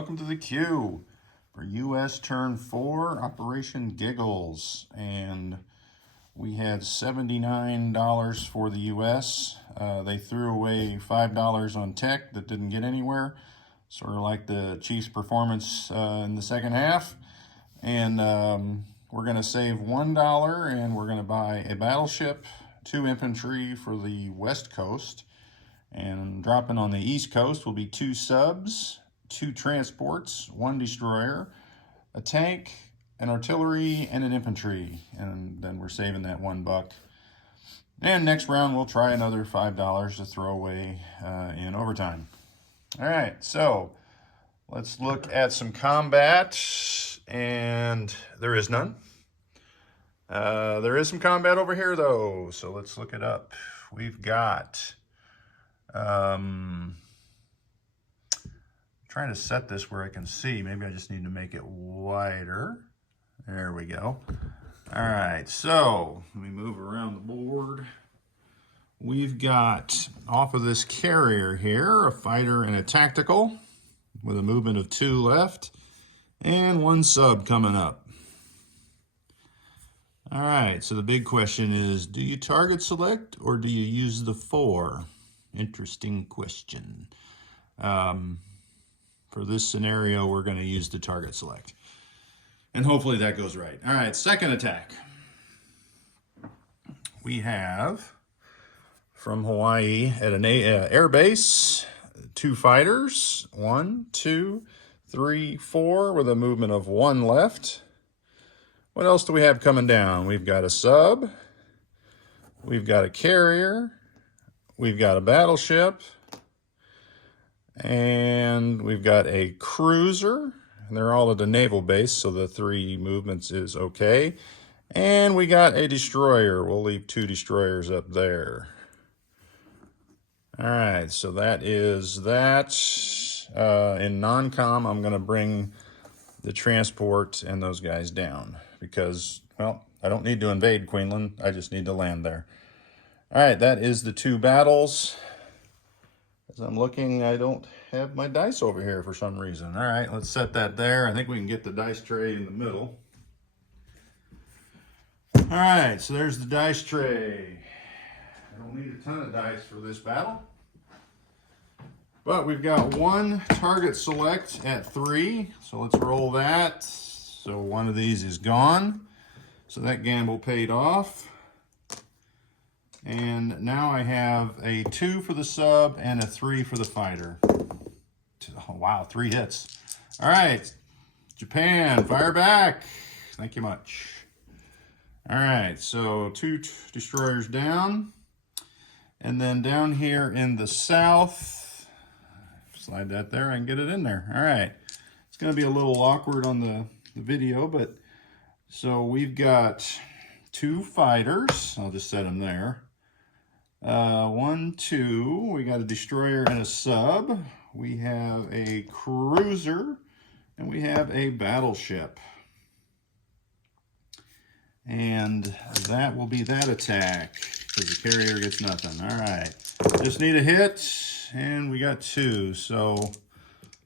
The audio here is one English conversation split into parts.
welcome to the queue for U.S. Turn 4, Operation Giggles. And we had $79 for the U.S. They threw away $5 on tech that didn't get anywhere, sort of like the Chiefs' performance in the second half. And we're going to save $1, and we're going to buy a battleship, 2 infantry for the West Coast. And dropping on the East Coast will be 2 subs, 2 transports, 1 destroyer, a tank, an artillery, and an infantry. And then we're saving that $1. And next round, we'll try another $5 to throw away in overtime. All right, so let's look at some combat. And there is none. There is some combat over here, though. So let's look it up. We've got... trying to set this where I can see. Maybe I just need to make it wider. There we go. All right, so let me move around the board. We've got off of this carrier here, a fighter and a tactical with a movement of 2 left and 1 sub coming up. All right, so the big question is, do you target select or do you use the 4? Interesting question. For this scenario, we're going to use the target select. And hopefully that goes right. All right, second attack. We have, from Hawaii, at an air base, 2 fighters. 1, 2, 3, 4, with a movement of 1 left. What else do we have coming down? We've got a sub. We've got a carrier. We've got a battleship, and we've got a cruiser, and they're all at the naval base, so the 3 movements is okay. And we got a destroyer. We'll leave 2 destroyers up there. All right, so that is that. In non-com, I'm going to bring the transport and those guys down because, well, I don't need to invade Queensland. I just need to land there. All right, that is the 2 battles. As I'm looking, I don't have my dice over here for some reason. All right, let's set that there. I think we can get the dice tray in the middle. All right, so there's the dice tray. I don't need a ton of dice for this battle. But we've got 1 target select at 3. So let's roll that. So 1 of these is gone. So that gamble paid off. And now I have a 2 for the sub and a 3 for the fighter. Oh, wow, 3 hits. All right, Japan, fire back. Thank you much. All right, so 2 destroyers down. And then down here in the south, slide that there, I can get it in there. All right, it's gonna be a little awkward on the video, but so we've got 2 fighters. I'll just set them there. 1, 2, we got a destroyer and a sub. We have a cruiser, and we have a battleship. And that will be that attack, because the carrier gets nothing. All right, just need a hit, and we got 2. So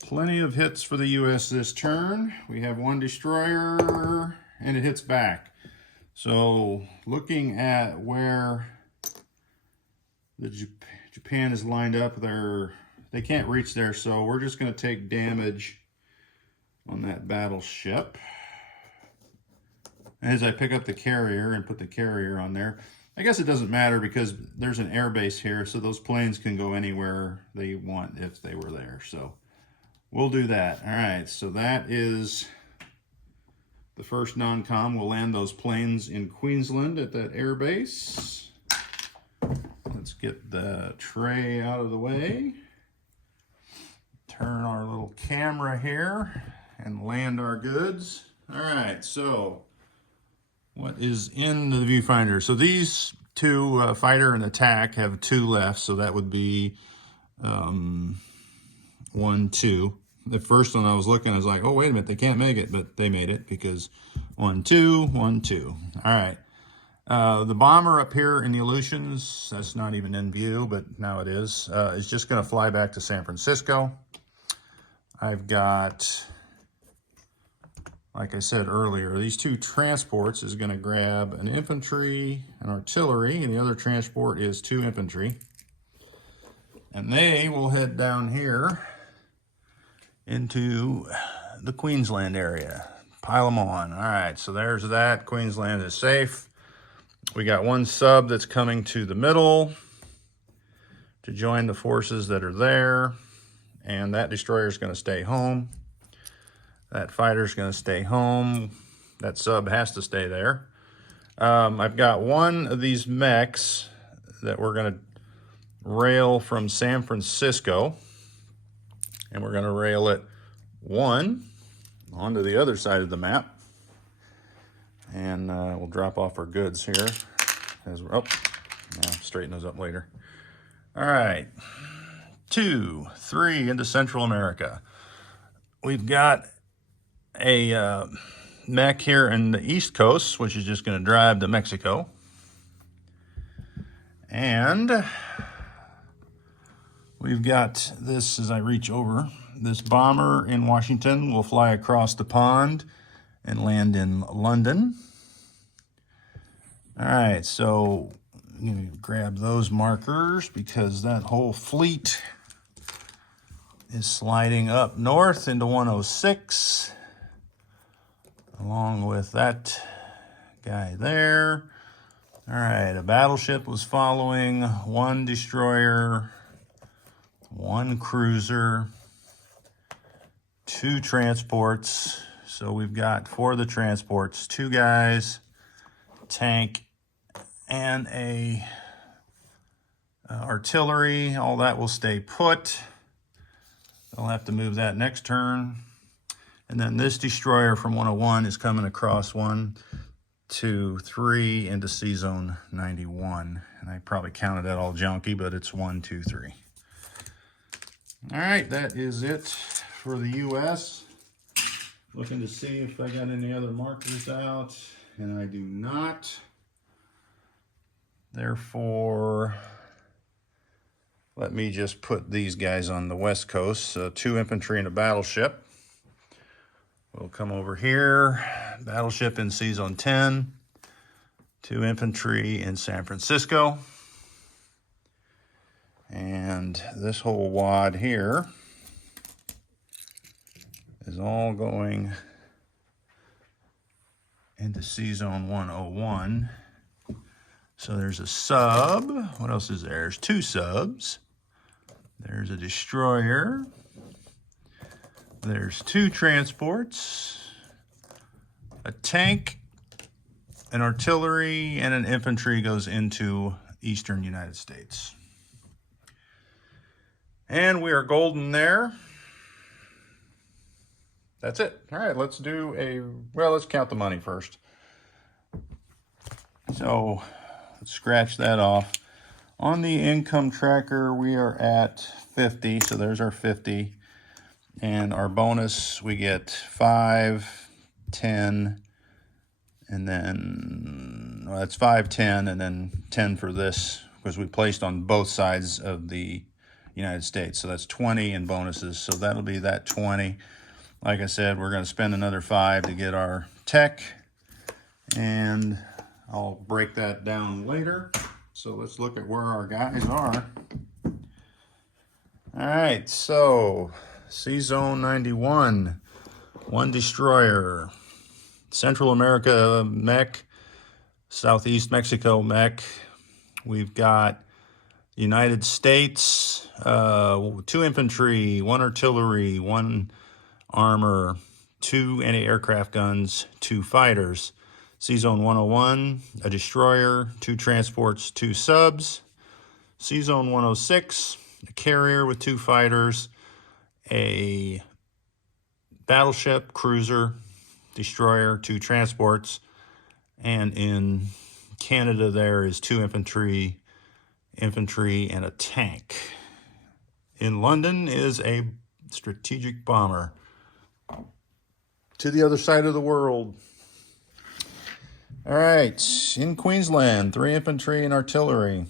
plenty of hits for the U.S. this turn. We have 1 destroyer, and it hits back. So looking at where the Japan is lined up, they can't reach there, so we're just going to take damage on that battleship. As I pick up the carrier and put the carrier on there, I guess it doesn't matter because there's an air base here, so those planes can go anywhere they want if they were there. So we'll do that. All right, so that is the first non-com. We'll land those planes in Queensland at that air base. Let's get the tray out of the way. Turn our little camera here and land our goods. All right, so what is in the viewfinder? So these 2, fighter and attack, have 2 left, so that would be 1, 2. The first one I was looking, I was like, oh, wait a minute, they can't make it, but they made it because 1, 2, 1, 2. All right. The bomber up here in the Aleutians, that's not even in view, but now it is just going to fly back to San Francisco. I've got, like I said earlier, these two transports is going to grab an infantry, an artillery, and the other transport is 2 infantry. And they will head down here into the Queensland area. Pile them on. All right, so there's that. Queensland is safe. We got 1 sub that's coming to the middle to join the forces that are there. And that destroyer is going to stay home. That fighter's going to stay home. That sub has to stay there. I've got 1 of these mechs that we're going to rail from San Francisco. And we're going to rail it 1 onto the other side of the map. And we'll drop off our goods here. As we're, straighten those up later. All right. 2, 3 into Central America. We've got a mech here in the East Coast, which is just going to drive to Mexico. And we've got this, as I reach over, this bomber in Washington will fly across the pond and land in London. All right, so I'm going to grab those markers because that whole fleet is sliding up north into 106, along with that guy there. All right, a battleship was following, 1 destroyer, 1 cruiser, 2 transports. So we've got, for the transports, 2 guys, tank, and a artillery. All that will stay put. I'll have to move that next turn. And then this destroyer from 101 is coming across 1, 2, 3 into C Zone 91. And I probably counted that all junky, but it's 1, 2, 3. All right, that is it for the U.S. Looking to see if I got any other markers out, and I do not. Therefore, let me just put these guys on the West Coast. 2 infantry and a battleship. We'll come over here. Battleship in C Zone 10. 2 infantry in San Francisco. And this whole wad here is all going into C Zone 101. So there's a sub. What else is there? There's 2 subs. There's a destroyer. There's 2 transports, a tank, an artillery, and an infantry goes into eastern United States. And we are golden there. That's it. All right, let's let's count the money first. So let's scratch that off. On the income tracker, we are at 50, so there's our 50. And our bonus, we get 5, 10, and then, well, that's 5, 10, and then 10 for this, because we placed on both sides of the United States. So that's 20 in bonuses, so that'll be that 20. Like I said, we're going to spend another 5 to get our tech, and I'll break that down later. So let's look at where our guys are. All right, so C Zone 91, 1 destroyer, Central America mech, Southeast Mexico mech. We've got United States, 2 infantry, 1 artillery, 1 armor, 2 anti-aircraft guns, 2 fighters. C Zone 101, a destroyer, 2 transports, 2 subs. C Zone 106, a carrier with 2 fighters, a battleship, cruiser, destroyer, 2 transports, and in Canada there is 2 infantry, and a tank. In London is a strategic bomber to the other side of the world. All right, in Queensland, 3 infantry and artillery.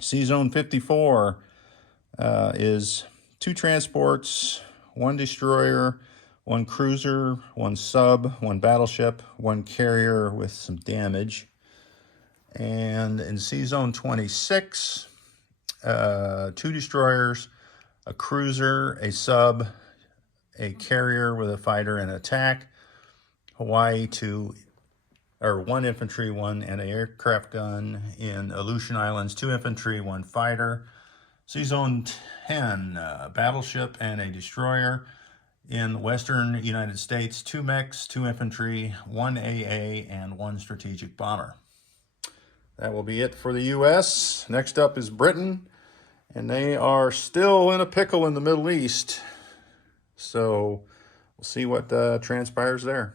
C Zone 54 is 2 transports, 1 destroyer, 1 cruiser, 1 sub, 1 battleship, 1 carrier with some damage. And in Sea Zone 26, 2 destroyers, a cruiser, a sub, a carrier with a fighter and attack. Hawaii 1 infantry, 1 anti-aircraft gun. In Aleutian Islands, 2 infantry, 1 fighter. Sea Zone 10, battleship and a destroyer. In the western United States, 2 mechs, 2 infantry, 1 AA, and 1 strategic bomber. That will be it for the U.S. Next up is Britain, and they are still in a pickle in the Middle East. So we'll see what transpires there.